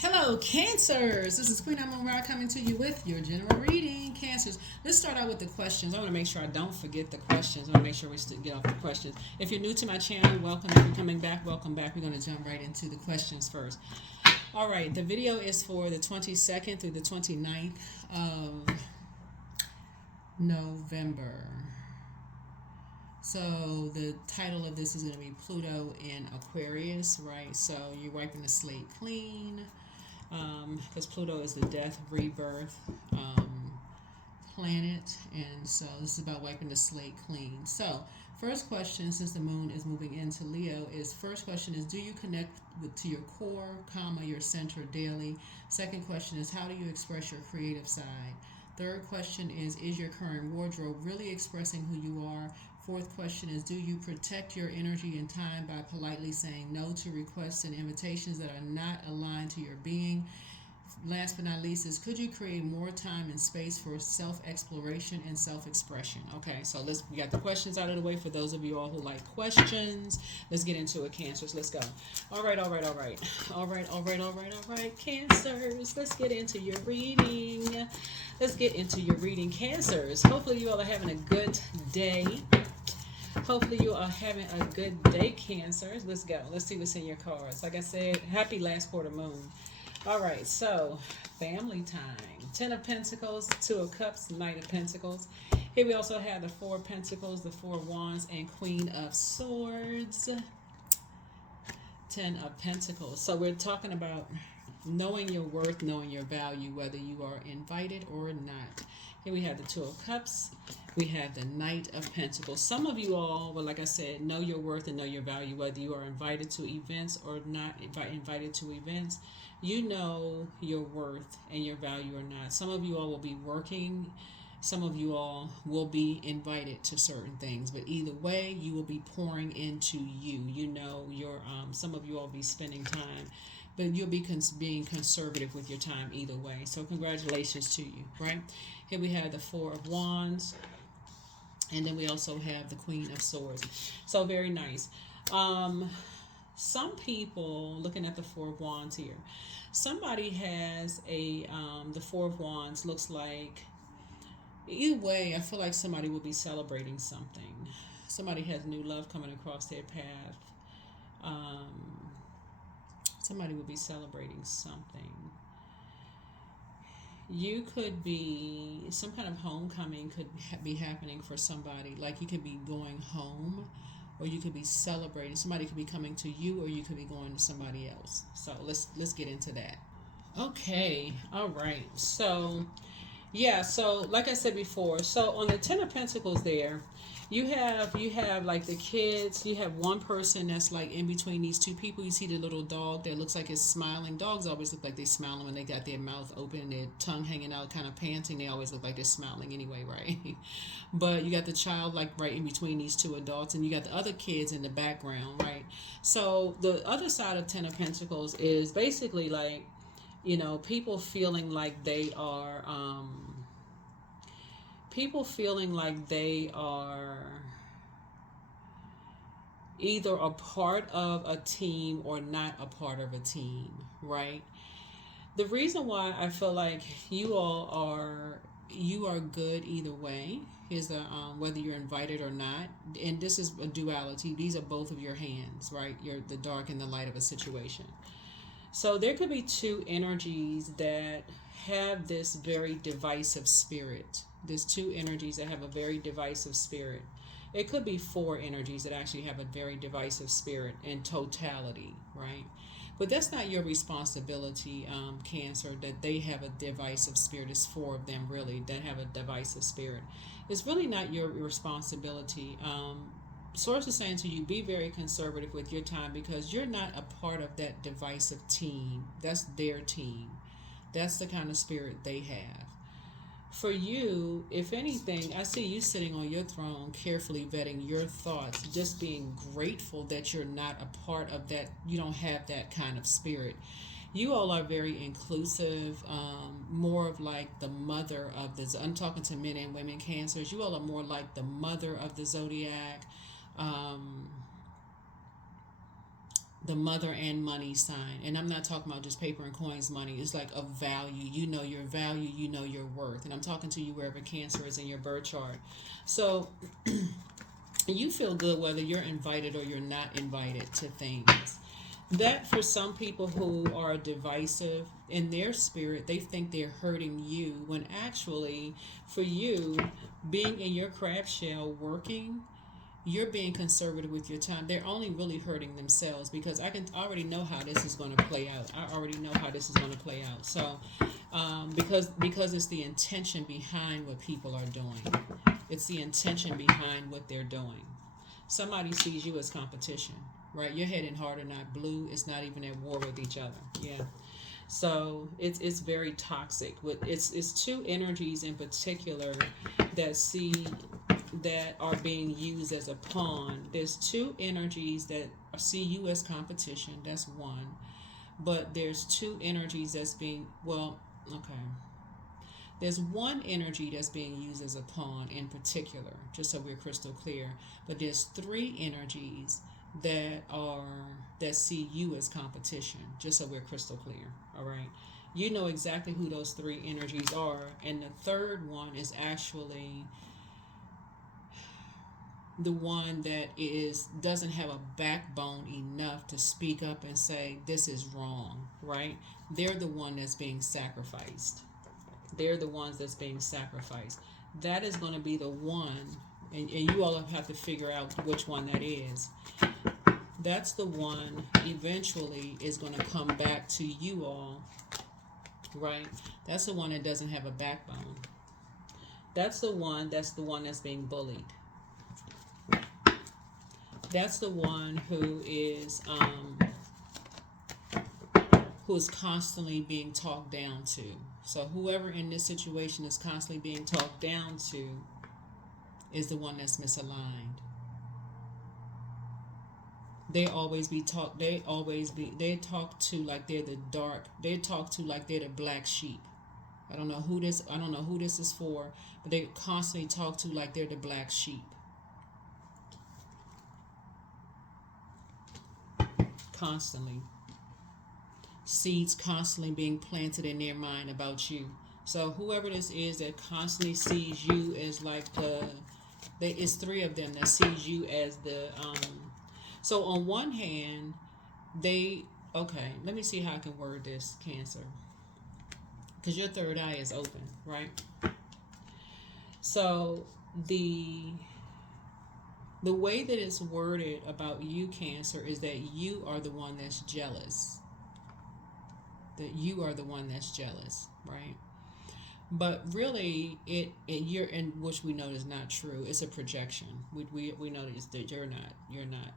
Hello, Cancers. This is Queen Amun Ra coming to you with your general reading, Cancers. Let's start out with the questions. I want to make sure I don't forget the questions. I want to make sure we still get off the questions. If you're new to my channel, welcome. If you're coming back, welcome back. We're going to jump right into the questions first. All right, the video is for the 22nd through the 29th of November. So the title of this is going to be Pluto in Aquarius, right? So you're wiping the slate clean, because Pluto is the death, rebirth planet, and so this is about wiping the slate clean. So first question, since the moon is moving into Leo, is first question is, do you connect to your core, comma, your center daily? Second question is, how do you express your creative side? Third question is your current wardrobe really expressing who you are? Fourth question is, do you protect your energy and time by politely saying no to requests and invitations that are not aligned to your being? Last but not least is, could you create more time and space for self-exploration and self-expression? Okay, so we got the questions out of the way for those of you all who like questions. Let's get into it, Cancers. Let's go. All right, Cancers. Let's get into your reading. Cancers. Hopefully you all are having a good day. Hopefully you are having a good day, Cancers. Let's go. Let's see what's in your cards. Like I said, happy last quarter moon. All right, so family time. Ten of Pentacles, Two of Cups, Knight of Pentacles. Here we also have the Four of Pentacles, the Four of Wands, and Queen of Swords. Ten of Pentacles. So we're talking about knowing your worth, knowing your value, whether you are invited or not. Here we have the Two of Cups. We have the Knight of Pentacles. Some of you all, well, like I said, know your worth and know your value, whether you are invited to events or not invited to events. You know your worth and your value or not. Some of you all will be working. Some of you all will be invited to certain things, but either way, you will be pouring into you. You know your. Some of you all will be spending time, but you'll be being conservative with your time either way. So congratulations to you, right? Here we have the Four of Wands, and then we also have the Queen of Swords. So very nice. Some people, looking at the Four of Wands here, somebody has the Four of Wands looks like, either way, I feel like somebody will be celebrating something. Somebody has new love coming across their path. Somebody will be celebrating something. You could be, some kind of homecoming could be happening for somebody. Like you could be going home, or you could be celebrating. Somebody could be coming to you, or you could be going to somebody else. So let's get into that. Okay, all right. So yeah, so like I said before, so on the Ten of Pentacles there, you have like the kids. You have one person that's like in between these two people. You see the little dog that looks like it's smiling. Dogs always look like they're smiling when they got their mouth open and their tongue hanging out, kind of panting. They always look like they're smiling anyway, right? But you got the child like right in between these two adults, and you got the other kids in the background, right? So the other side of Ten of Pentacles is basically like, people feeling like they are either a part of a team or not a part of a team, right? The reason why I feel like you are good either way is whether you're invited or not, and this is a duality. These are both of your hands, right? You're the dark and the light of a situation. So there could be two energies that have this very divisive spirit. There's two energies that have a very divisive spirit. It could be four energies that actually have a very divisive spirit in totality, right? But that's not your responsibility, Cancer, that they have a divisive spirit. It's four of them really that have a divisive spirit. It's really not your responsibility. Source is saying to you, be very conservative with your time, because you're not a part of that divisive team. That's their team. That's the kind of spirit they have. For you, if anything, I see you sitting on your throne, carefully vetting your thoughts, just being grateful that you're not a part of that. You don't have that kind of spirit. You all are very inclusive, more of like the mother of the, I'm talking to men and women, Cancers. You all are more like the mother of the zodiac. the mother and money sign. And I'm not talking about just paper and coins money. It's like a value. You know your value, you know your worth. And I'm talking to you wherever Cancer is in your birth chart. So you feel good whether you're invited or you're not invited to things. That for some people who are divisive in their spirit, they think they're hurting you when actually for you, being in your crab shell working, you're being conservative with your time. They're only really hurting themselves because I can already know how this is going to play out. I already know how this is going to play out. So because it's the intention behind what people are doing. It's the intention behind what they're doing. Somebody sees you as competition, right? Your head and heart are not blue. It's not even at war with each other. Yeah. So it's very toxic. It's two energies in particular that are being used as a pawn. There's two energies that see you as competition. That's one. But there's two energies that's being, okay. There's one energy that's being used as a pawn in particular, just so we're crystal clear. But there's three energies that see you as competition, just so we're crystal clear. All right. You know exactly who those three energies are. And the third one is actually the one that doesn't have a backbone enough to speak up and say this is wrong, right? They're the one that's being sacrificed. They're the ones that's being sacrificed. That is going to be the one, and you all have to figure out which one that is. That's the one eventually is going to come back to you all, right? That's the one that doesn't have a backbone. That's the one that's being bullied. That's the one who is constantly being talked down to. So whoever in this situation is constantly being talked down to is the one that's misaligned. They talk to like they're the dark. They talk to like they're the black sheep. I don't know who this is for, but they constantly talk to like they're the black sheep. Constantly. Seeds constantly being planted in their mind about you. So whoever this is that constantly sees you as like it's three of them that sees you as the so on one hand let me see how I can word this, Cancer, because your third eye is open, right? So the way that it's worded about you, Cancer, is that you are the one that's jealous. That you are the one that's jealous, right? But really, you're in, which we know is not true. It's a projection. We know that you're not.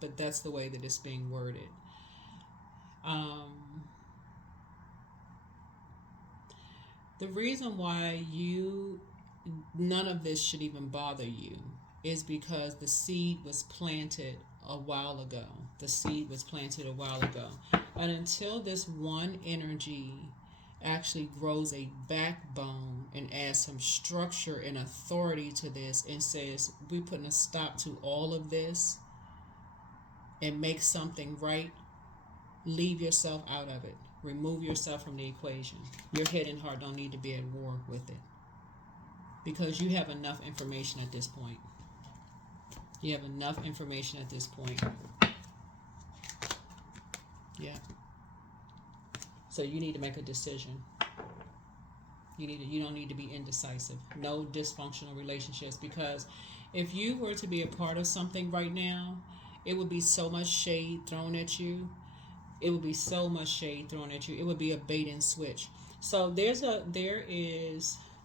But that's the way that it's being worded. The reason why none of this should even bother you is because the seed was planted a while ago. And until this one energy actually grows a backbone and adds some structure and authority to this and says, we're putting a stop to all of this and make something right, leave yourself out of it. Remove yourself from the equation. Your head and heart don't need to be at war with it. Because you have enough information at this point. Yeah. So you need to make a decision. You don't need to be indecisive. No dysfunctional relationships, because if you were to be a part of something right now, it would be so much shade thrown at you. It would be a bait and switch. So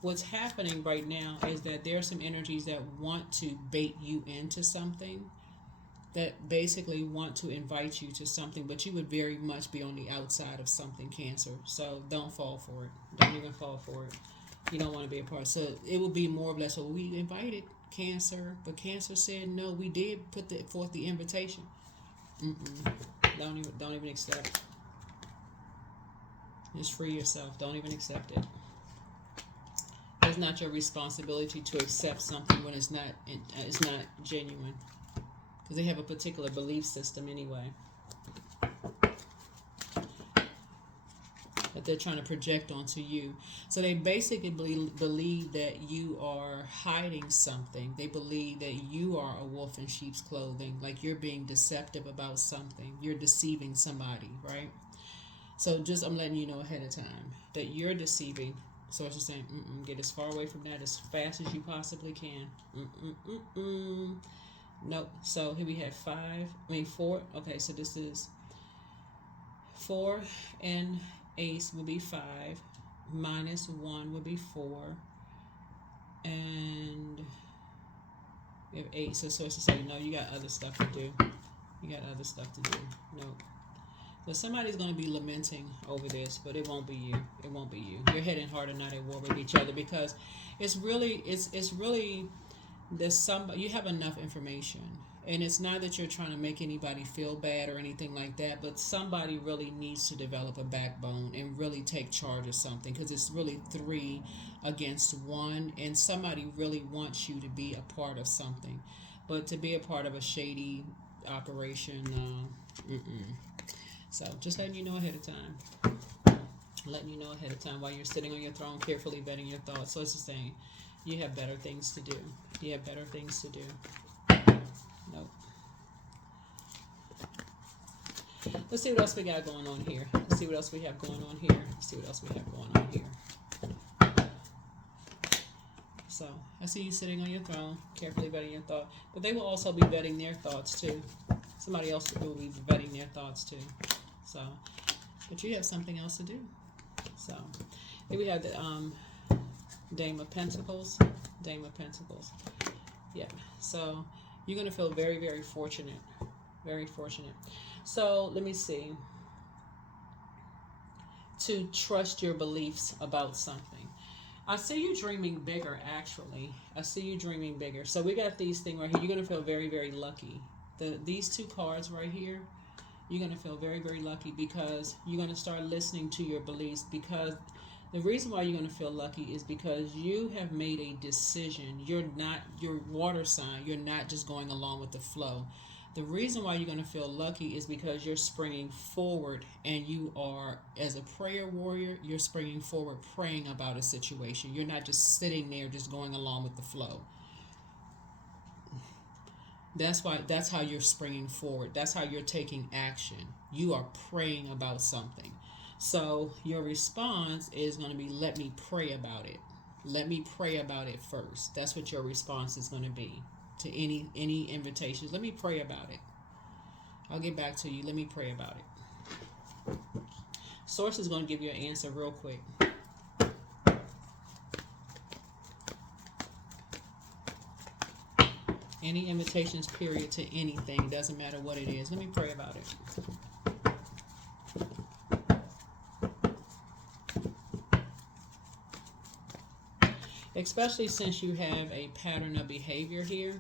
what's happening right now is that there are some energies that want to bait you into something, that basically want to invite you to something, but you would very much be on the outside of something, Cancer. So don't fall for it. Don't even fall for it. You don't want to be a part. So it will be more or less, well, we invited Cancer, but Cancer said no. We did put forth the invitation. Don't even accept. Just free yourself. Don't even accept it. It's not your responsibility to accept something when it's not genuine, because they have a particular belief system anyway. that they're trying to project onto you. So they basically believe that you are hiding something. They believe that you are a wolf in sheep's clothing, like you're being deceptive about something. You're deceiving somebody, right? So just I'm letting you know ahead of time that you're deceiving. So it's just saying, get as far away from that as fast as you possibly can. Nope. So here we have four. Okay, so this is 4 and ace would be 5. Minus 1 would be 4. And we have 8. So it's to say, no, you got other stuff to do. You got other stuff to do. Nope. So somebody's going to be lamenting over this, but it won't be you. It won't be you. You're head and heart are not at war with each other, because it's really there's somebody, you have enough information, and it's not that you're trying to make anybody feel bad or anything like that, but somebody really needs to develop a backbone and really take charge of something, because it's really 3 against 1, and somebody really wants you to be a part of something, but to be a part of a shady operation, So just letting you know ahead of time. Letting you know ahead of time while you're sitting on your throne, carefully vetting your thoughts. So it's just saying, you have better things to do. You have better things to do. Nope. Let's see what else we got going on here. Let's see what else we have going on here. Let's see what else we have going on here. So I see you sitting on your throne, carefully vetting your thought. But they will also be vetting their thoughts too. Somebody else will be vetting their thoughts too. So, but you have something else to do. So, here we have the Dame of Pentacles. Dame of Pentacles. Yeah. So, you're going to feel very, very fortunate. Very fortunate. So, let me see. To trust your beliefs about something. I see you dreaming bigger, actually. I see you dreaming bigger. So, we got these things right here. You're going to feel very, very lucky. These 2 cards right here, you're going to feel very, very lucky, because you're going to start listening to your beliefs, because the reason why you're going to feel lucky is because you have made a decision. You're not your water sign. You're not just going along with the flow. The reason why you're going to feel lucky is because you're springing forward, and you are, as a prayer warrior, you're springing forward praying about a situation. You're not just sitting there just going along with the flow. That's how you're springing forward. That's how you're taking action. You are praying about something. So your response is going to be, let me pray about it. Let me pray about it first. That's what your response is going to be to any invitations. Let me pray about it. I'll get back to you. Let me pray about it. Source is going to give you an answer real quick. Any invitations, period, to anything. Doesn't matter what it is. Let me pray about it. Especially since you have a pattern of behavior here.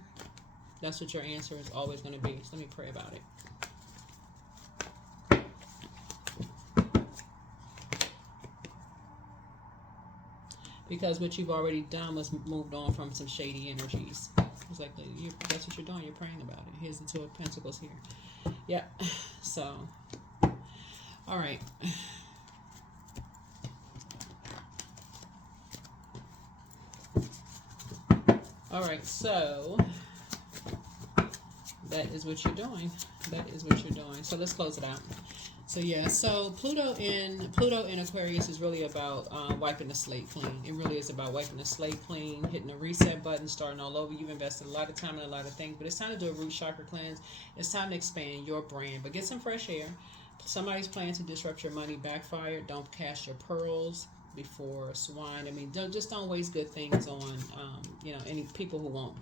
That's what your answer is always going to be. So let me pray about it. Because what you've already done was moved on from some shady energies. It's like that's what you're doing. You're praying about it. Here's the 2 of Pentacles here. Yeah. So, all right. All right. So that is what you're doing. That is what you're doing. So let's close it out. So yeah, so Pluto in Aquarius is really about wiping the slate clean. It really is about wiping the slate clean, hitting the reset button, starting all over. You've invested a lot of time in a lot of things, but it's time to do a root chakra cleanse. It's time to expand your brand, but get some fresh air. Somebody's planning to disrupt your money backfired. Don't cast your pearls before swine. I mean, don't waste good things on any people who won't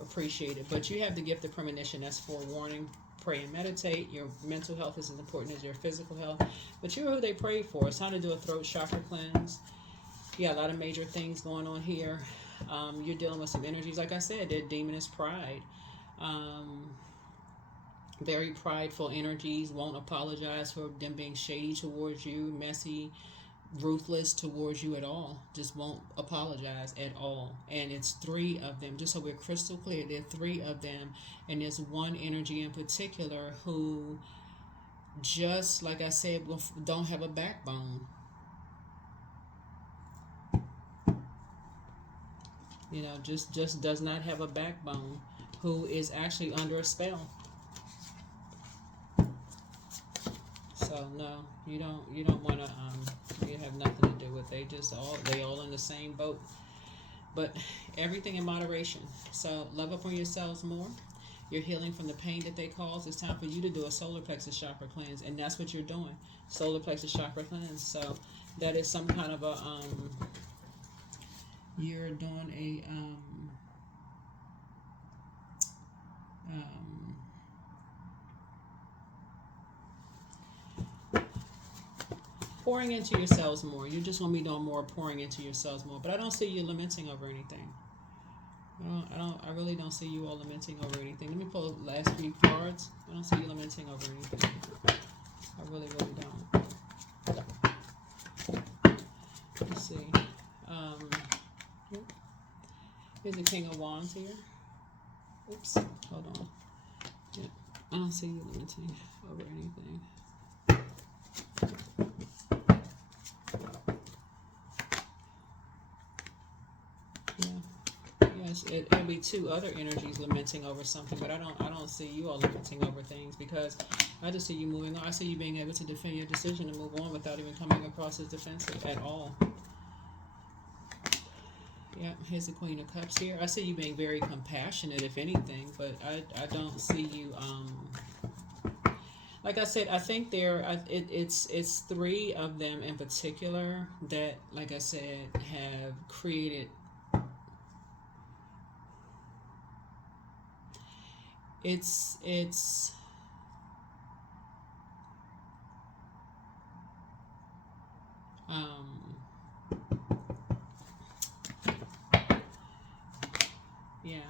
appreciate it. But you have the gift of premonition. That's forewarning. Pray and meditate. Your mental health is as important as your physical health. But you're who they prayed for. It's time to do a throat chakra cleanse. Yeah, a lot of major things going on here. You're dealing with some energies. Like I said, their demon is pride. Very prideful energies. Won't apologize for them being shady towards you, messy, ruthless towards you at all. Just won't apologize at all. And it's 3 of them. Just so we're crystal clear, there are 3 of them, and there's one energy in particular who just like I said, don't have a backbone. You know, just does not have a backbone, who is actually under a spell. So no, you don't want to you have nothing to do with. They all in the same boat. But everything in moderation. So love up on yourselves more. You're healing from the pain that they cause. It's time for you to do a solar plexus chakra cleanse, and that's what you're doing. Solar plexus chakra cleanse. So that is some kind of a you're doing a um, pouring into yourselves more. You just want me doing more pouring into yourselves more. But I don't see you lamenting over anything. I really don't see you all lamenting over anything. Let me pull the last few cards. I don't see you lamenting over anything. I really don't. Let's see. Here's the King of Wands here. Oops. Hold on. Yeah. I don't see you lamenting over anything. Yes, it'll be two other energies lamenting over something, but I don't see you all lamenting over things, because I just see you moving on. I see you being able to defend your decision and move on without even coming across as defensive at all. Yeah, here's the Queen of Cups here. I see you being very compassionate, if anything, but I don't see you like I said, I think it's three of them in particular that, like I said, have created. It's um yeah.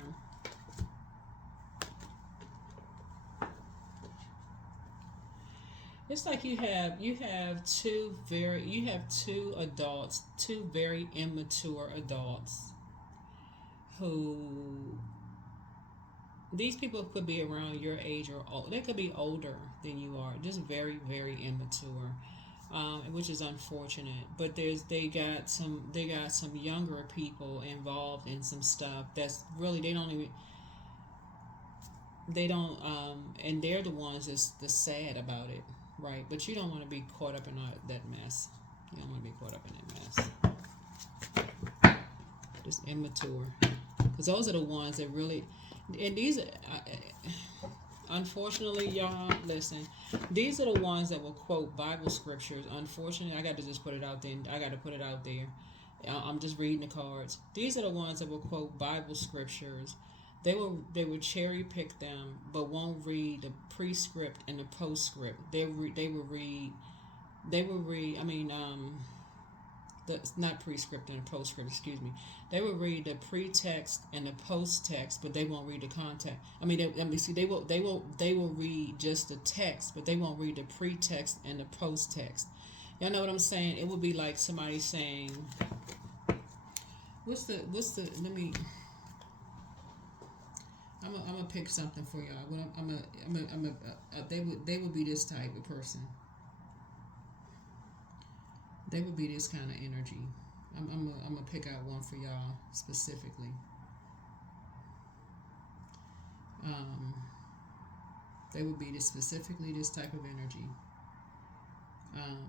It's like you have two adults, two very immature adults, who, these people could be around your age or old. They could be older than you are, just very, very immature, which is unfortunate. But they got some younger people involved in some stuff that's really, they don't and they're the ones that's sad about it, right? But you don't want to be caught up in that mess. You don't want to be caught up in that mess. Just immature, because those are the ones that really, and these unfortunately, y'all, listen, these are the ones that will quote Bible scriptures. Unfortunately, I got to just put it out there. I got to put it out there. I'm just reading the cards. These are the ones that will quote Bible scriptures. They will cherry pick them, but won't read the prescript and the postscript. They will read. I mean, the not prescript and the postscript. Excuse me. They will read the pretext and the post-text, but they won't read the context. I mean, they will read just the text, but they won't read the pretext and the post-text. Y'all know what I'm saying? It would be like somebody saying, what's the let me I'm gonna pick something for y'all. They would be this type of person. They would be this kind of energy. I'm gonna pick out one for y'all specifically. Um, they would be specifically this type of energy. Um,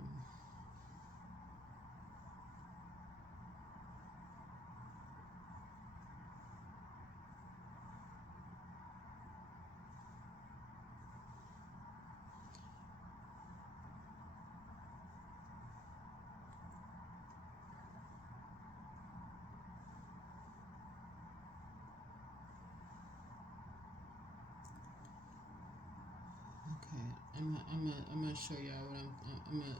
okay, I'm gonna show y'all what I'm gonna.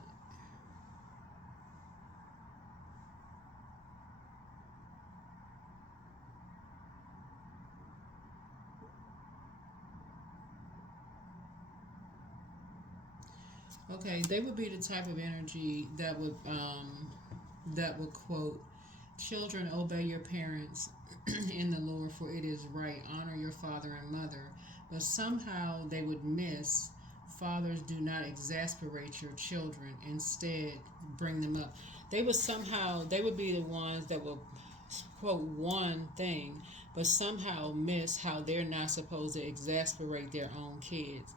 Okay, they would be the type of energy that would quote, "Children, obey your parents in the Lord, for it is right. Honor your father and mother." But somehow they would miss fathers, do not exasperate your children. Instead, bring them up. They would be the ones that will quote one thing, but somehow miss how they're not supposed to exasperate their own kids.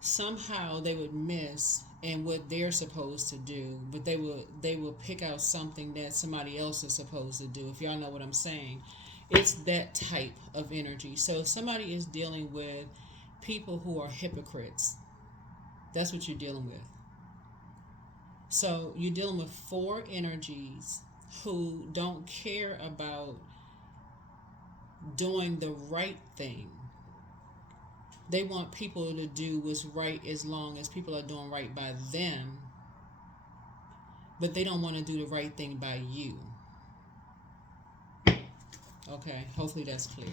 Somehow they would miss and what they're supposed to do, but they will pick out something that somebody else is supposed to do, if y'all know what I'm saying. It's that type of energy. So if somebody is dealing with people who are hypocrites, that's what you're dealing with. So you're dealing with 4 energies who don't care about doing the right thing. They want people to do what's right as long as people are doing right by them, but they don't want to do the right thing by you. Okay, hopefully that's clear.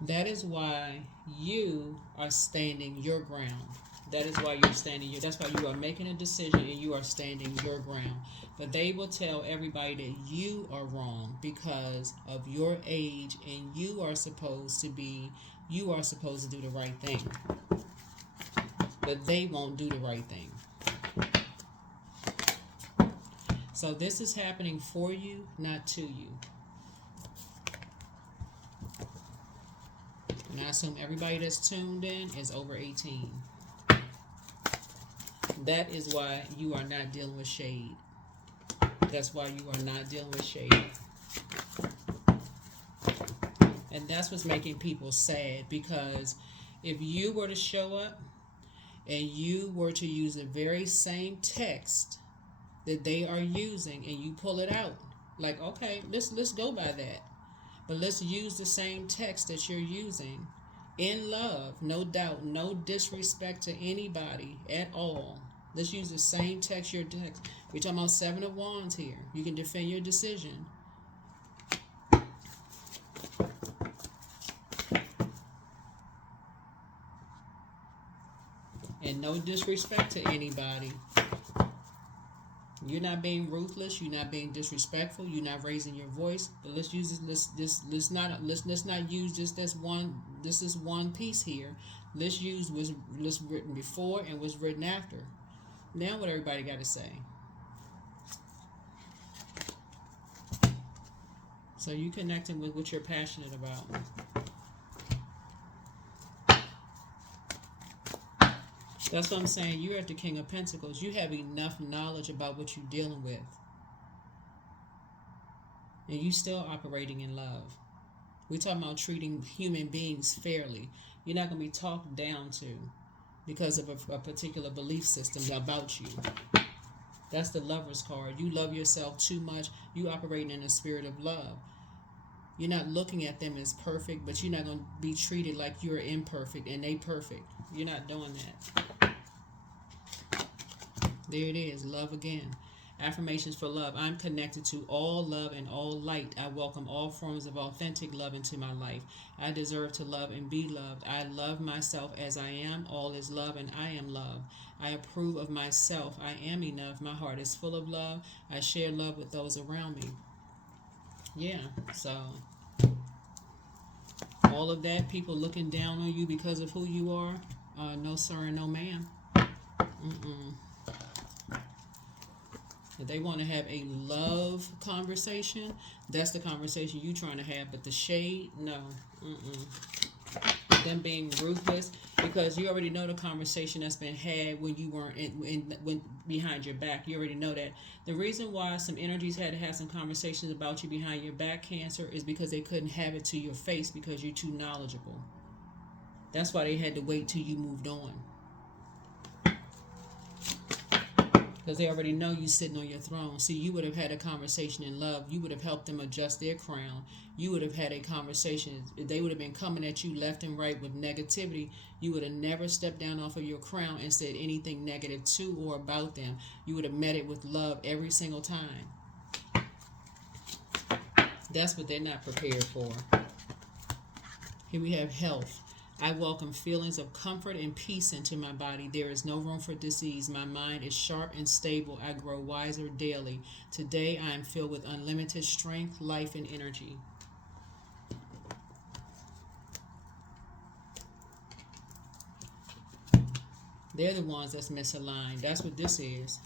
That is why you are standing your ground. That is why you're standing your. That's why you are making a decision and you are standing your ground. But they will tell everybody that you are wrong because of your age, and you are supposed to do the right thing. But they won't do the right thing. So this is happening for you, not to you. And I assume everybody that's tuned in is over 18. That is why you are not dealing with shade. That's why you are not dealing with shade. And that's what's making people sad, because if you were to show up and you were to use the very same text that they are using and you pull it out, like, okay, let's go by that. But let's use the same text that you're using in love, no doubt, no disrespect to anybody at all. Let's use the same text, your text. We're talking about 7 of Wands here. You can defend your decision. And no disrespect to anybody. You're not being ruthless. You're not being disrespectful. You're not raising your voice. But let's use this. Let's not use just this one. This is one piece here. Let's use what's written before and what's written after. Now, what everybody got to say. So you connecting with what you're passionate about. That's what I'm saying. You're at the King of Pentacles. You have enough knowledge about what you're dealing with. And you still operating in love. We're talking about treating human beings fairly. You're not going to be talked down to because of a particular belief system about you. That's the Lover's card. You love yourself too much. You operating in a spirit of love. You're not looking at them as perfect, but you're not going to be treated like you're imperfect and they perfect. You're not doing that. There it is, love again. Affirmations for love. I'm connected to all love and all light. I welcome all forms of authentic love into my life. I deserve to love and be loved. I love myself as I am. All is love and I am love. I approve of myself. I am enough. My heart is full of love. I share love with those around me. Yeah, so all of that, people looking down on you because of who you are, no sir and no ma'am. If they want to have a love conversation, that's the conversation you're trying to have. But the shade, no. Them being ruthless, because you already know the conversation that's been had when you weren't when behind your back. You already know that. The reason why some energies had to have some conversations about you behind your back, Cancer, is because they couldn't have it to your face because you're too knowledgeable. That's why they had to wait till you moved on. Because they already know you sitting on your throne. See, you would have had a conversation in love. You would have helped them adjust their crown. You would have had a conversation. If they would have been coming at you left and right with negativity, you would have never stepped down off of your crown and said anything negative to or about them. You would have met it with love every single time. That's what they're not prepared for. Here we have health. I welcome feelings of comfort and peace into my body. There is no room for disease. My mind is sharp and stable. I grow wiser daily. Today I am filled with unlimited strength, life, and energy. They're the ones that's misaligned. That's what this is.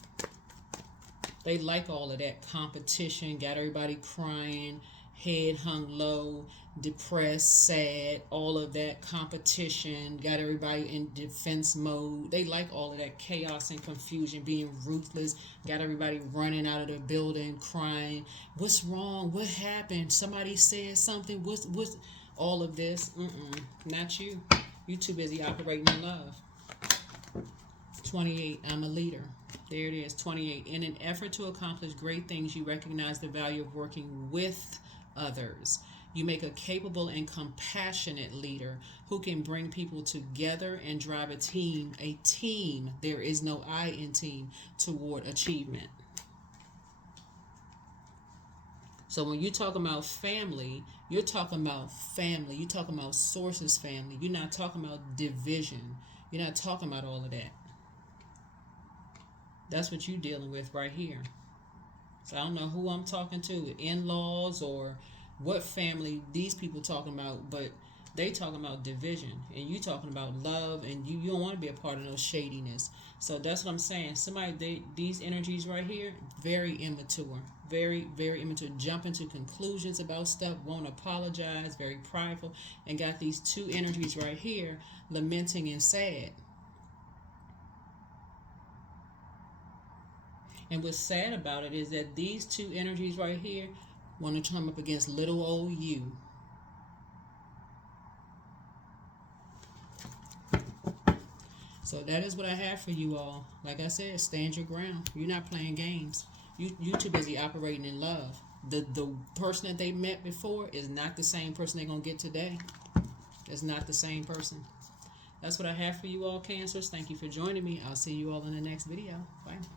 They like all of that competition, got everybody crying, head hung low, depressed, sad, all of that competition, got everybody in defense mode. They like all of that chaos and confusion, being ruthless, got everybody running out of the building, crying. What's wrong? What happened? Somebody said something. What's all of this? Not you. You too busy operating in love. 28, I'm a leader. There it is, 28. In an effort to accomplish great things, you recognize the value of working with others. You make a capable and compassionate leader who can bring people together and drive a team, there is no I in team, toward achievement. So when you talk about family, you're talking about family. You're talking about sources family. You're not talking about division. You're not talking about all of that. That's what you're dealing with right here. So I don't know who I'm talking to, in-laws or what family these people talking about, but they talking about division, and you talking about love, and you don't want to be a part of no shadiness. So that's what I'm saying. These energies right here, very immature, very, very immature. Jumping to conclusions about stuff, won't apologize, very prideful, and got these two energies right here, lamenting and sad. And what's sad about it is that these two energies right here want to come up against little old you. So that is what I have for you all. Like I said, stand your ground. You're not playing games. You too busy operating in love. The person that they met before is not the same person they're going to get today. It's not the same person. That's what I have for you all, Cancers. Thank you for joining me. I'll see you all in the next video. Bye.